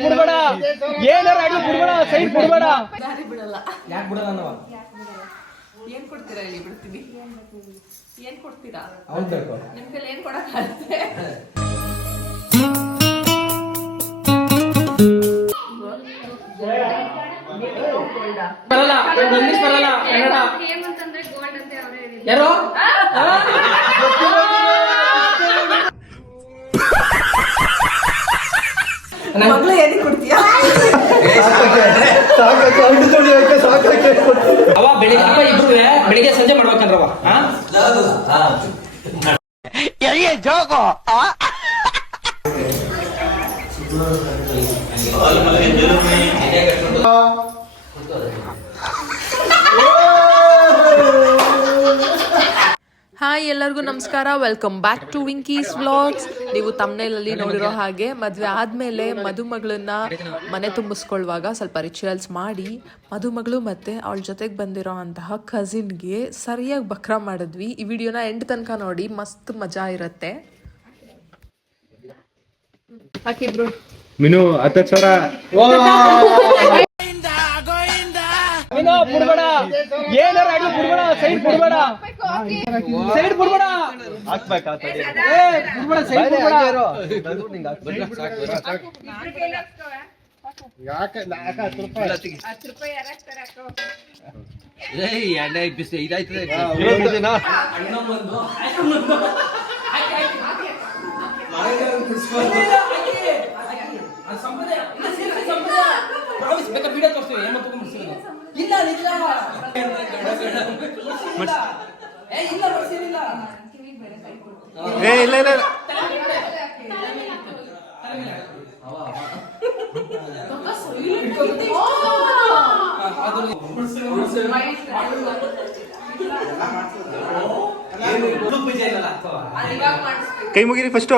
ಬಿಡ್ಬೇಡ ಏನಾರ ಅಡಿ ಬಿಡ್ಬೇಡ ಸೈಡ್ ಬಿಡ್ಬೇಡ ದಾರಿ ಬಿಡಲ್ಲ ಯಾಕೆ ಬಿಡಲ್ಲ ಅನ್ನವ ಏನ್ ಕೊಡ್ತೀರಾ ಹೇಳಿ ಬಿಡ್ತೀನಿ ಏನ್ ಕೊಡ್ತೀರಾ ಅವನ್ ಬೇಕು ನಿಮ್ ಕೈಲಿ ಏನ್ ಕೊಡಕ್ಕಾಗುತ್ತೆ ಬರಲ್ಲ ಇಂಗ್ಲಿಷ್ ಬರಲ್ಲ ಕನ್ನಡ ಏನಂತಂದ್ರೆ ಗೋಲ್ಡ್ ಅಂತ ಅವರೇ ಹೇಳಿದ್ರು ಯಾರು ಮಗಳು ಏನಿಗೆ ಕೊಡ್ತೀಯಾ ಅವ ಬೆಳಿಗ್ಗೆ ಅಪ್ಪ ಇಬ್ರು ಬೆಳಿಗ್ಗೆ ಸಂಜೆ ಮಾಡ್ಬೇಕಂದ್ರವ ಹಾಯ್ ಎಲ್ಲರಿಗೂ ನಮಸ್ಕಾರ welcome back to Winkie's vlogs. ನೀವು ತಮ್ನೇಲಲ್ಲಿ ನೋಡಿರೋ ಹಾಗೆ ಮದುವೆ ಆದಮೇಲೆ ಮದುಮಗಳನ್ನ ಮನೆ ತುಂಬಿಸ್ಕೊಳ್ಳುವಾಗ ಸ್ವಲ್ಪ ರಿಚುವಲ್ಸ್ ಮಾಡಿ ಮದುಮಗಳು ಮತ್ತು ಅವಳ ಜೊತೆಗೆ ಬಂದಿರೋ ಅಂತಹ ಕಸಿನ್ಗೆ ಸರಿಯಾಗಿ ಬಕ್ರಾ ಮಾಡಿದ್ವಿ. ಈ ವಿಡಿಯೋನ ಎಂಡ್ ತನಕ ನೋಡಿ, ಮಸ್ತ್ ಮಜಾ ಇರುತ್ತೆ. ಹಾಕಿಬ್ರು ಮಿನು 10,000 ಬಿಡ್ಬೇಡ ಏನಾರ ಅಡಿ ಬಿಡ್ಬೇಡ ಸೈಡ್ ಬಿಡ್ಬೇಡ ಸೈಡ್ ಬಿಡ್ಬೇಡ ಬಿಡ್ಬೇಡ ಸೈಡ್ ಬಿಡ್ಬೇಡ ಕೈ ಮುಗಿರಿ ಫಸ್ಟ್.